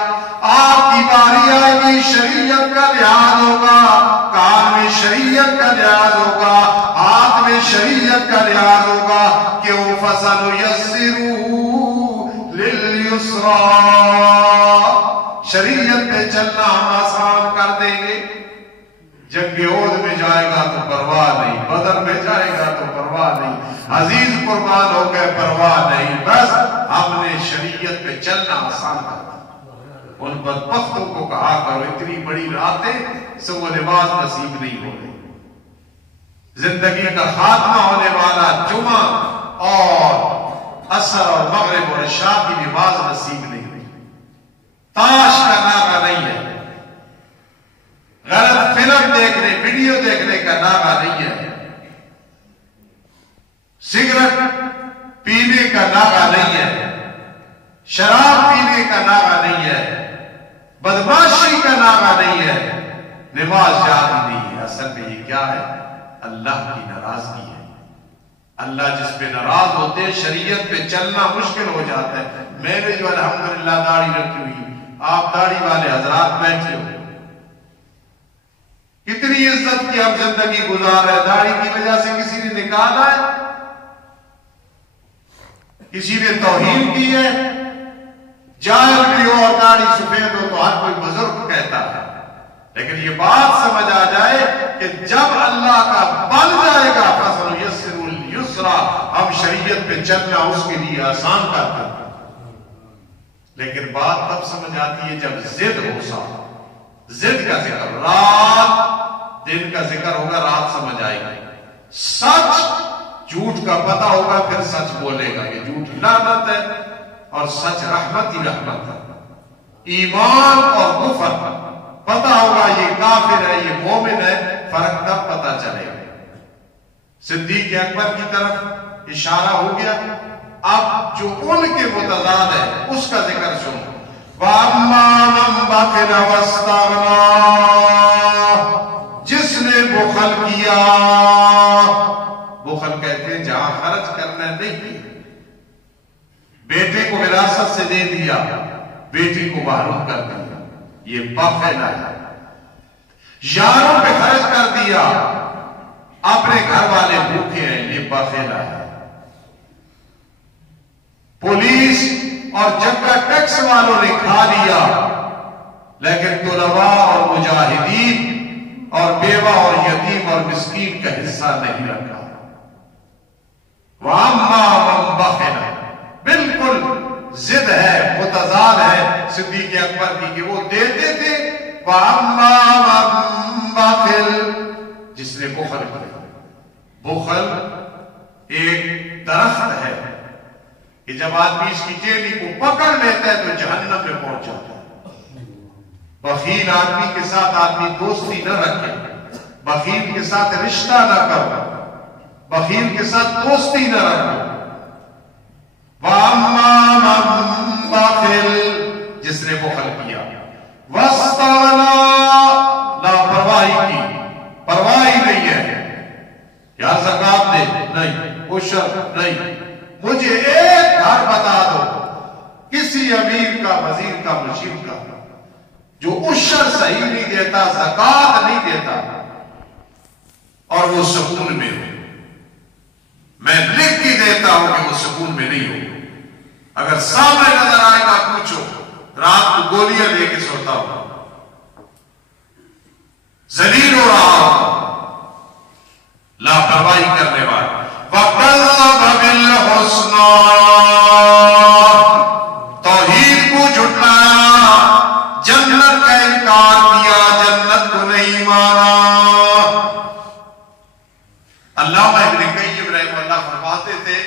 آپ کی باری آئے گی, شریعت کا لحاظ ہوگا. کان میں شریعت کا لحاظ ہوگا, ہاتھ میں شریعت کا لحاظ ہوگا. کیوں فَسَنُيَسِّرُهُ لِلْيُسْرَى شریعت پہ چلنا ہم آسان کر دیں گے. جنگ عہد میں جائے گا تو پرواہ نہیں, بدر میں جائے گا تو پرواہ نہیں, عزیز قربان ہو گئے پرواہ نہیں. بس ہم نے شریعت پہ چلنا آسان کر دیا. ان بدبختوں کو کہا کرو اتنی بڑی راتیں سے وہ نماز نصیب نہیں ہو رہی. زندگی کا خاتمہ ہونے والا جمعہ اور عصر اور مغرب اور عشاء کی نماز نصیب نہیں ہوئی. تاش کا نعرہ نہیں ہے, غلط فلم دیکھنے ویڈیو دیکھنے کا نعرہ نہیں ہے, سگریٹ پینے کا نعرہ نہیں ہے, شراب پینے کا نعرہ نہیں ہے, بدماشی کا نعرہ نہیں ہے, نماز یاد نہیں ہے. اصل میں یہ کیا ہے؟ اللہ کی ناراضگی ہے. اللہ جس پہ ناراض ہوتے ہیں شریعت پہ چلنا مشکل ہو جاتا ہے. میں نے جو الحمدللہ داڑھی رکھی ہوئی, آپ داڑھی والے حضرات بیٹھے ہو, کتنی عزت کی ہم زندگی گزار رہے. داڑھی کی وجہ سے کسی نے نکالا ہے, کسی نے توہین کی ہے. جاہل بھی ہو اور داڑھی سفید ہو تو ہر کوئی بزرگ کہتا ہے. لیکن یہ بات سمجھ آ جائے کہ جب اللہ کا بن جائے گا فَسَنُيَسِّرُهُ لِلْيُسْرَى ہم شریعت پہ چلنا اس کے لیے آسان کرتا ہے. لیکن بات تب سمجھ آتی ہے جب ضد ہو ساتھ، ضد کا ذکر، رات دن کا ذکر ہوگا، رات سمجھ آئے گی، سچ جھوٹ کا پتہ ہوگا، پھر سچ بولے گا، یہ جھوٹ لعنت ہے اور سچ رحمت ہی رحمت ہے، ایمان اور کفر پتہ ہوگا، یہ کافر ہے یہ مومن ہے، فرق تب پتہ چلے گا۔ صدیق اکبر کی طرف اشارہ ہو گیا، اب جو ان کے متضاد ہے اس کا ذکر سنو۔ وَأَمَّا مَنْ بَخِلَ وَاسْتَغْنَىٰ، جس نے بخل کیا، بخل کہتے ہیں جہاں خرچ کرنا نہیں کیا، بیٹے کو وراثت سے دے دیا، بیٹی کو محروم کر دیا، یہ بخل ہے۔ یاروں پہ خرچ کر دیا، اپنے گھر والے بھوکے ہیں، یہ بخل ہے۔ پولیس اور جگہ ٹیکس والوں نے کھا لیا، لیکن طلباء اور مجاہدین اور بیوہ اور یتیم اور مسکین کا حصہ نہیں رکھا۔ وَأَمَّا مَنْ بَخِلَ، بالکل ضد ہے، متضاد ہے صدیق اکبر کی کہ وہ دیتے تھے۔ وَأَمَّا مَنْ بَخِلَ، جس نے بخل کیا۔ بخل ایک درخت ہے کہ جب آدمی اس کی ٹہنی کو پکڑ لیتا ہے تو جہنم میں پہنچ جاتا ہے۔ بخیل آدمی کے ساتھ آدمی دوستی نہ رکھے، بخیل کے ساتھ رشتہ نہ کرو، بخیل کے ساتھ دوستی نہ رکھو۔ وَأَمَّا مَنْ بَخِلَ، جس نے بخل کیا۔ وَاسْتَغْنَىٰ، لاپرواہی کی، پرواہی نہیں ہے، یا زکات دے نہیں، عشر نہیں، مجھے ایک گھر بتا دو کسی امیر کا، وزیر کا، مشیر کا جو عشر صحیح نہیں دیتا، زکات نہیں دیتا اور وہ سکون میں ہو۔ میں لکھ کے دیتا ہوں کہ وہ سکون میں نہیں ہو۔ اگر سامنے نظر آئے گا پوچھو، رات کو گولیاں لے کے سوتا ہوں، ذلیل ہو رہا ہوں، لاپرواہی کرنے والا۔ وَكَذَّبَ بِالْحُسْنَىٰ، توحید کو جھٹلایا، جنت کا انکار کیا، جنت کو نہیں مانا۔ علامہ ابن قیم رحمہ اللہ فرماتے تھے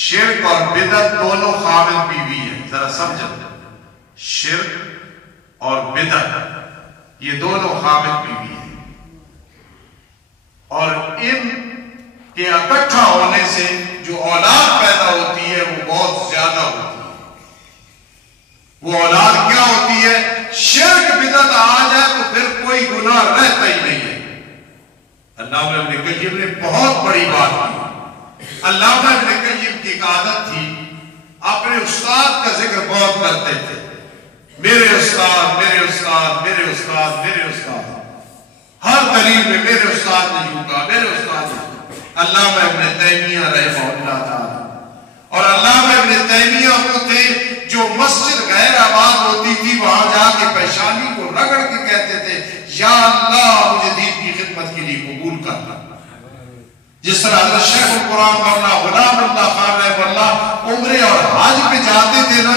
شرک اور بدعت دونوں خاوند بیوی ہیں، ذرا سمجھیں، شرک اور بدعت یہ دونوں خاوند بیوی ہیں، اور ان کے اکٹھا ہونے سے جو اولاد پیدا ہوتی ہے وہ بہت زیادہ ہوتی ہے۔ وہ اولاد کیا ہوتی ہے؟ شرک بدعت آ جائے تو پھر کوئی گناہ رہتا ہی نہیں ہے۔ علامہ ابن قیم نے بہت بڑی بات کی۔ علامہ ابن قیم کی ایک عادت تھی، اپنے استاد کا ذکر بہت کرتے تھے، میرے استاد، میرے استاد، میرے استاد، میرے استاد، ہر دلیل میں میرے استاد نے یوں کہا، میرے استاد نے۔ علامہ ابن تیمیہ رحمہ اللہ تعالی، اور علامہ ابن تیمیہ وہ تھے جو مسجد غیر آباد ہوتی تھی وہاں جا کے پیشانی کو رگڑ کے کہتے تھے یا اللہ مجھے دین کی خدمت کے لیے قبول کرنا۔ جس طرح حضرت شیخ القرآن مولانا غلام اللہ خان رحمہ اللہ عمرے اور حج پہ جاتے تھے نا،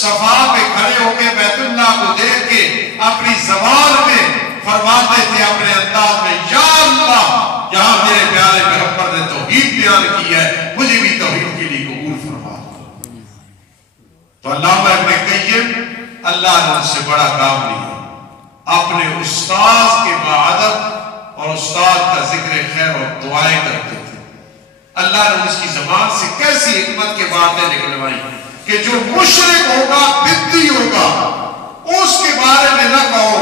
صفا پہ کھڑے ہو کے بیت اللہ کو دیکھ کے اپنی زبان میں فرماتے تھے اپنے انداز میں، یا اللہ یہاں میرے پیارے پیغمبر نے توحید بیان کی ہے، مجھے بھی توحید کے لیے قبول فرما۔ تو علامہ ابن قیم اللہ نے ان سے بڑا کام لیا، اپنے استاد کے بعدت اور استاد کا ذکر خیر اور دعائیں کرتے تھے۔ اللہ نے اس کی زبان سے کیسی حکمت کے باتیں نکلوائی کہ جو مشرک ہوگا، بدعی ہوگا، اس کے بارے میں نہ کہو،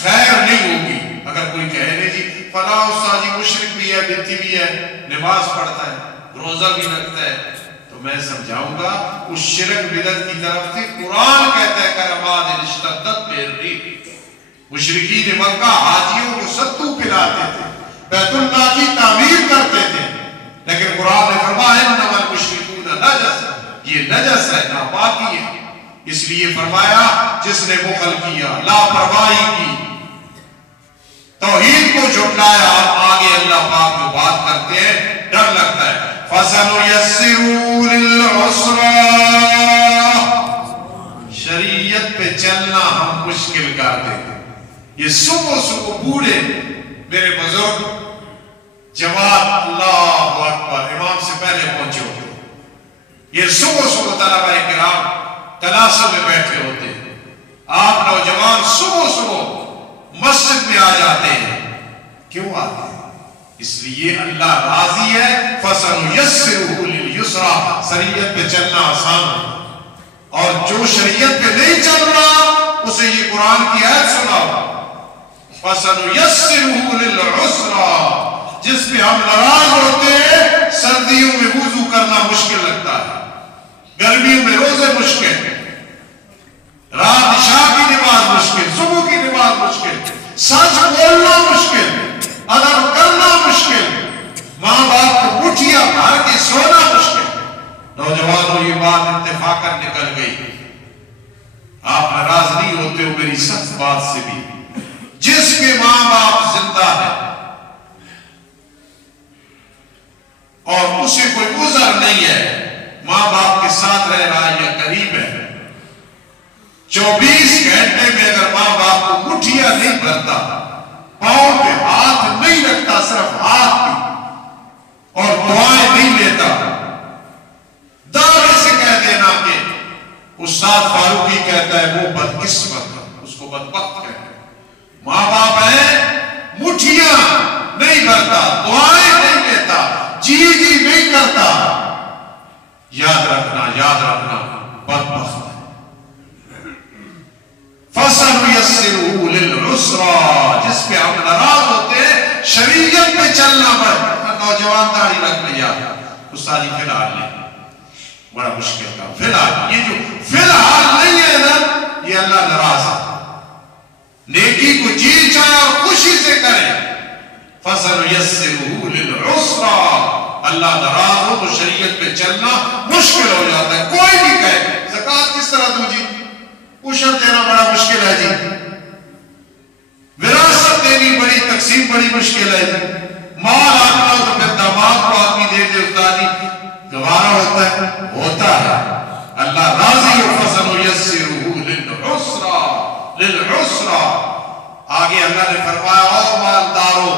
خیر نہیں ہوگی۔ اگر کوئی کہے نہیں جی فلاں استاد جی مشرک بھی ہے، بدعی بھی ہے، نماز پڑھتا ہے، روزہ بھی رکھتا ہے، تو میں سمجھاؤں گا اس شرک بدعت کی طرف سے قرآن کہتا ہے کہ رماد اشتدت بالریح، مشرکین مکہ حاجیوں کو ستو پلاتے تھے، بیت اللہ کی تعمیر کرتے تھے، لیکن قرآن نے فرمایا انما المشرکون نجس، یہ نجس ہے، ناپاکی ہے۔ اس لیے فرمایا جس نے بخل کیا، لاپرواہی کی، توحید کو جھٹلایا، آگے اللہ پاک جو بات کرتے ہیں ڈر لگتا ہے۔ فَسَنُيَسِّرُ لِلْعُسْرَىٰ، بزرگ جماعت اللہ اکبر امام سے پہلے پہنچے ہوتے، یہ صبح صبح طلبہ کرام کلاسوں میں بیٹھے ہوتے، آپ نوجوان صبح صبح مسجد میں آ جاتے ہیں۔ کیوں آتے ہیں؟ اس لیے اللہ راضی ہے، فَسَنُيَسِّرُهُ لِلْيُسْرَى، شریعت پہ چلنا آسان ہے، اور جو شریعت پہ نہیں چل رہا اسے یہ قرآن کی آیت سناؤ، فَسَنُيَسِّرُهُ لِلْعُسْرَى، جس پہ ہم ناراض ہوتے ہیں، سردیوں میں وضو کرنا مشکل لگتا ہے، گرمیوں میں روزے مشکل، رات عشاء کی نماز مشکل، صبح کی نماز مشکل، سچ بولنا مشکل، ادب کرنا مشکل، ماں باپ کو مٹھیاں بھر کے سونا مشکل۔ نوجوانوں یہ بات اتفاقاً نکل گئی، آپ ناراض نہیں ہوتے ہو میری سخت بات سے بھی۔ جس کے ماں باپ زندہ ہے اور اسے کوئی عذر نہیں ہے، ماں باپ کے ساتھ رہ رہا ہے یا قریب ہے، 24 گھنٹے میں اگر ماں باپ کو مٹھیاں نہیں بھرتا، پاؤں پہ ہاتھ نہیں رکھتا، صرف ہاتھ پہ، اور دعائیں نہیں لیتا، دعوے سے کہہ دینا کہ استاد فاروقی کہتا ہے وہ بدقسمت ہے، اس کو بدبخت کہتا ہے۔ ماں باپ ہیں، مٹھیاں نہیں بھرتا، دعائیں نہیں لیتا، جی جی نہیں کرتا، یاد رکھنا بدبخت ہے۔ فَسَنُيَسِّرُهُ لِلْعُسْرَى، جس پہ ہم ناراض ہوتے ہیں، شریعت پہ چلنا پڑتا۔ نوجوان داڑھی رکھ لیا، استاد جی فی الحال نہیں، بڑا مشکل تھا، فی الحال یہ جو فی الحال نہیں ہے نا، یہ اللہ ناراض ہے۔ نیکی کو جی چاہے اور خوشی سے کرے، فَسَنُيَسِّرُهُ لِلْعُسْرَى، اللہ ناراض ہو تو شریعت پہ چلنا مشکل ہو جاتا ہے۔ کوئی بھی کہے زکوٰۃ کس طرح دوں جی، عشر دینا بڑا مشکل ہے جی، وراثت دینی بڑی، تقسیم بڑی مشکل ہے جی، مال آنا ہو تو پھر داماد کو آدمی دے دے، استادی گوارا ہوتا ہے۔ اللہ راضی ہو، فَسَنُيَسِّرُهُ لِلْعُسْرَى۔ آگے اللہ نے فرمایا او مالدارو،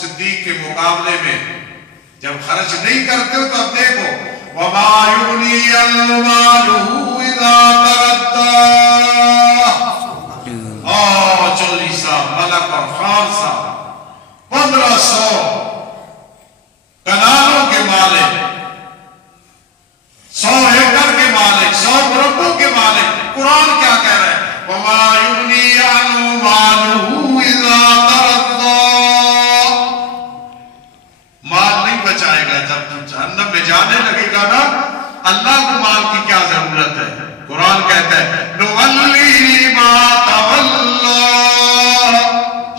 صدیق کے مقابلے میں جب خرچ نہیں کرتے ہو تو اب دیکھو، وَمَا يُغْنِي مَالُهُ إِذَا تَرَدَّى، چودھری صاحب، ملک اور خان صاحب 1500 کنالوں کے مالک، 100 ایکڑ کے مالک، 100 مربع کے مالک، قرآن کیا کہہ رہا ہے؟ وَمَا يُغْنِي عَنْهُ مَالُهُ إِذَا تَرَدَّى، مال نہیں بچائے گا جب تم جہنم میں جانے لگے گا نا، اللہ کو مال کی کیا ضرورت ہے؟ قرآن کہتا ہے نُوَلِّهِ مَا تَوَلَّى،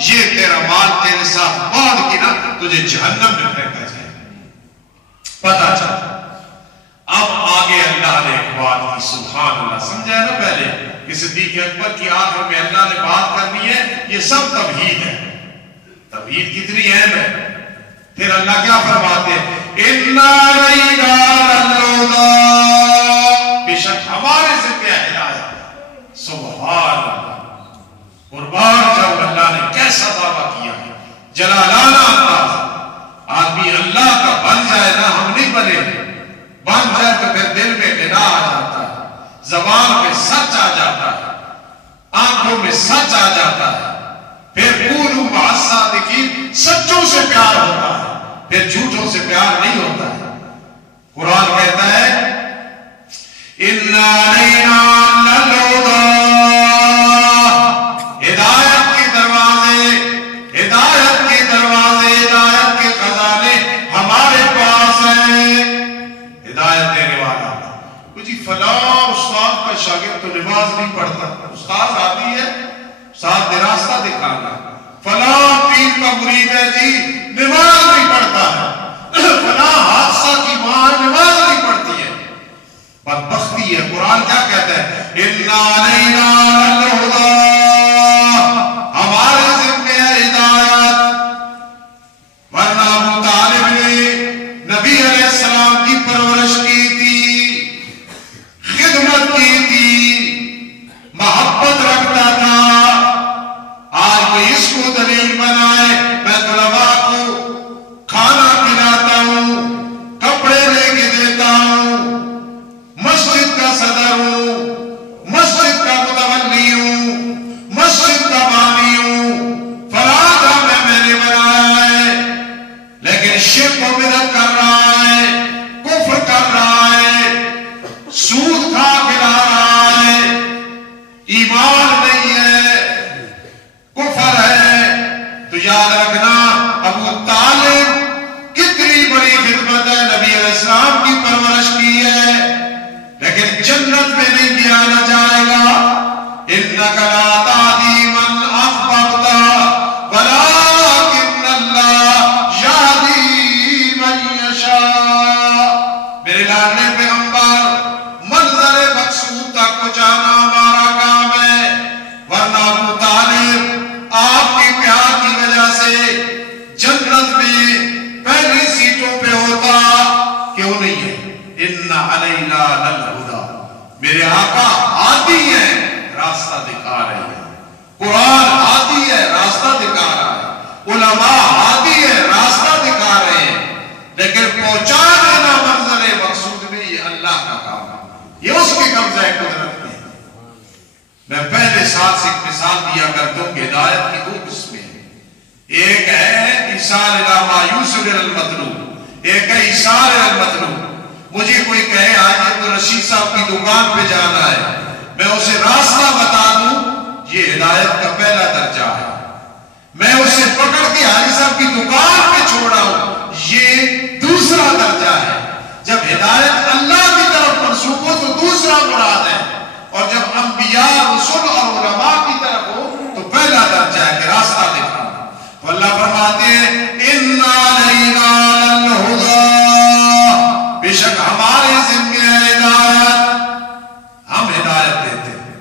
یہ تیرا مال تیرے ساتھ باندھ کے نا تجھے جہنم میں پھینکا جائے، پتا چلتا۔ اب آگے اللہ نے ایک بات کی، سبحان اللہ، سمجھا نا پہلے کہ صدیق اکبر کی آخر میں اللہ نے بات کرنی ہے، یہ سب توحید ہے۔ توحید کتنی اہم ہے؟ پھر اللہ کیا فرماتے ہیں؟ اِنَّا عَلَيْنَا لَلْهُدَىٰ، بے شک ہمارے ذمہ ہدایت۔ سبحان اللہ، قربان جب اللہ نے کیسا دعویٰ کیا ہے، جلالانہ انداز۔ آدمی اللہ کا بن جائے نا، ہم نہیں بنے، بن جائے تو پھر دل میں غنا آ جاتا ہے، زبان میں سچ آ جاتا ہے، آنکھوں میں سچ آ جاتا ہے، پھر کونوا مع الصادقین، سچوں سے پیار ہوتا ہے، پھر جھوٹوں سے پیار نہیں ہوتا ہے۔ قرآن کہتا ہے اِنَّا عَلَيْنَا لَلْهُدَىٰ، ہدایت کے دروازے، ہدایت کے دروازے، ہدایت کے خزانے ہمارے پاس ہیں۔ ہدایت دینے والا جی فلاں استاد کا شاگرد تو نماز نہیں پڑھتا، استاد آتی ہے، استاد نے راستہ دکھانا، فلاں پیر کا مرید ہے جی نماز نہیں پڑھتا ہے، فلاں حادثہ کی ماں نماز نہیں پڑھتی ہے۔ بدبختی ہے، قرآن کیا شرک و بدعت کر رہا ہے، کفر کر رہا ہے، سود کھا کھلا رہا ہے، ایمان نہیں ہے، کفر ہے، تو یاد رکھنا ابو طالب کتنی بڑی خدمت ہے، نبی علیہ السلام کی پرورش کی ہے، لیکن جنت میں نہیں دیا نہ جائے گا۔ اِنَّكَ لَا تَهْدِي مَنْ أَحْبَبْتَ وَلَٰكِنَّ اللَّهَ يَهْدِي مَن يَشَاءُ۔ میرے لاڈلے پیغمبر، منزل مقصود تک پہنچانا ہمارا کام ہے، ورنہ ابو طالب آپ کی پیار کی وجہ سے جنت میں پہلی سیٹوں پہ ہوتا، کیوں نہیں ہے؟ اِنَّ عَلَيْنَا لَلْهُدَىٰ، میرے آقا ہادی ہیں، راستہ دکھا رہے ہیں، قرآن ہادی ہے، راستہ دکھا رہا ہے، علماء ہادی ہے، راستہ دکھا رہے ہیں، لیکن پہنچا دینا منزل مقصود میں یہ اللہ کا کام ہے، یہ اس کے قبضہ قدرت میں ہے۔ میں پہلے سال سے ایک مثال دیا کرتا ہوں کہ ہدایت کی دو قسمیں ہیں، ایک ہے ایصال الی ما یوصل الی المطلوب، ایک ہے ایصال الی المطلوب۔ مجھے کوئی کہے آج تو رشید صاحب کی دکان پہ جانا ہے، میں اسے راستہ بتا دوں، یہ ہدایت کا پہلا درجہ ہے۔ میں اسے پکڑ کے حاجی صاحب کی دکان پہ چھوڑا ہوں، یہ دوسرا درجہ ہے۔ جب ہدایت اللہ کی طرف منسوب ہو تو دوسرا مراد ہے، اور جب انبیاء، رسول اور علماء کی طرف ہو تو پہلا درجہ ہے کہ راستہ دکھانا۔ تو اللہ فرماتے ہیں اِنَّ عَلَيْنَا لَلْهُدَىٰ، بے شک ہمارے ذمہ ہے ہدایت، ہم ہدایت دیتے ہیں۔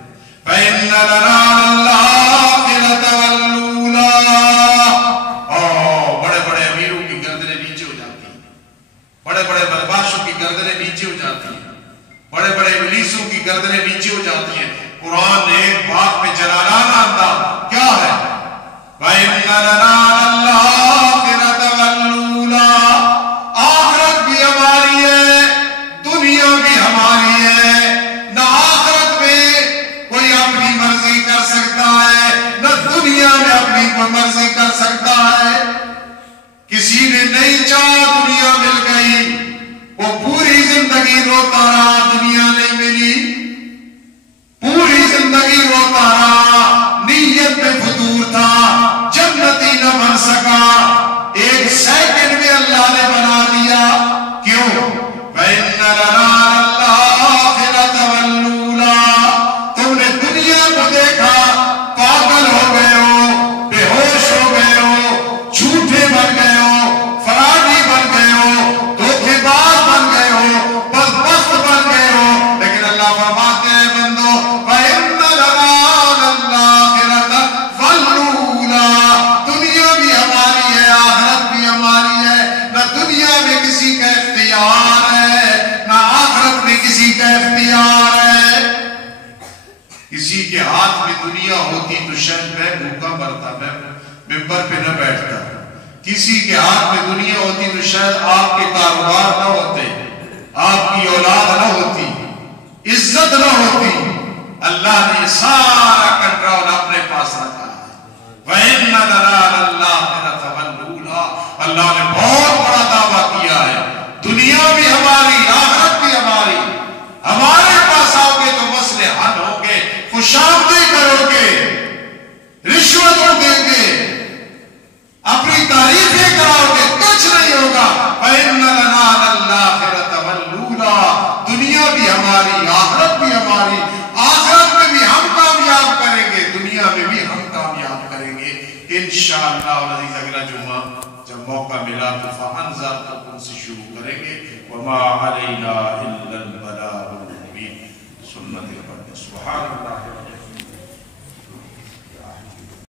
فَإِنَّ لَنَا لَلْآخِرَةَ وَالْأُولَىٰ، بڑے بڑے امیروں کی گردنیں نیچے ہو جاتی ہیں، بڑے بڑے بدماشوں کی گردنیں نیچے ہو جاتی ہیں، بڑے بڑے ابلیسوں کی گردنیں نیچے ہو جاتی ہیں۔ قرآن نے ایک بات میں جلالانہ انداز کیا ہے؟ وَإِنَّ لَنَا لَلْآخِرَةَ وَالْأُولَىٰ، آخرت بھی ہماری ہے، دنیا بھی ہماری ہے، نہ آخرت میں کوئی اپنی مرضی کر سکتا ہے، نہ دنیا میں اپنی کوئی مرضی کر سکتا ہے۔ کسی نے نہیں چاہا دنیا مل گئی، وہ پوری زندگی روتا رہا دنیا نہیں ملی، پوری زندگی روتا رہا، نیت میں فتور تھا، جنتی نہ بن سکا، ایک سیکنڈ میں اللہ نے بنا دیا۔ کیوں؟ فَإِنَّ لَنَا لَلْآخِرَةَ وَالْأُولَىٰ، تم نے دنیا کو دیکھا، پاگل ہو گئے ہو، بے ہوش ہو گئے ہو، جھوٹے بن گئے ہو، فراڈی بن گئے ہو، دھوکے باز بن گئے ہو، بدبخت بن گئے ہو، لیکن اللہ فرماتے ہیں بندو فَإِنَّ لَنَا لَلْآخِرَةَ وَالْأُولَىٰ، دنیا بھی ہماری ہے، آخرت بھی ہماری ہے، نہ دنیا میں کسی کا اختیار ہے، نہ آخرت میں کسی کا اختیار ہے۔ کسی کے ہاتھ میں دنیا ہوتی تو شاید میں بھوکا مرتا، میں ممبر پہ نہ بیٹھتا، کسی کے ہاتھ میں دنیا ہوتی تو شاید آپ کے کاروبار نہ ہوتے، آپ کی اولاد نہ ہوتی، عزت نہ ہوتی۔ اللہ نے سارا کنٹرول اپنے پاس رکھا ہے۔ وَإِنَّ لَنَا لَلْآخِرَةَ وَالْأُولَىٰ، اللہ نے بہت بڑا دعویٰ کیا ہے، دنیا بھی ہماری، آخرت بھی ہماری، ہمارے پاس آؤ گے تو مسئلے حل ہوں گے، خوشامدی کرو گے، رشوتوں دیں گے، اپنی تعریفیں کراؤ گے، کچھ نہیں ہوگا۔ فَإِنَّ لَنَا لَلْآخِرَةَ وَالْأُولَىٰ، دنیا بھی ہماری، آخرت بھی ہماری، آخرت میں بھی ہم کامیاب کریں گے، دنیا میں بھی ہم کامیاب کریں گے انشاءاللہ۔ العزیز اگلا جمعہ جب موقع ملا تو فَأَنذَرْتُكُمْ سے شروع کریں گے۔ وَمَا عَلَيْنَا إِلَّا الْبَلَاغُ الْمُبِينُ۔ سنت سبحان اللہ۔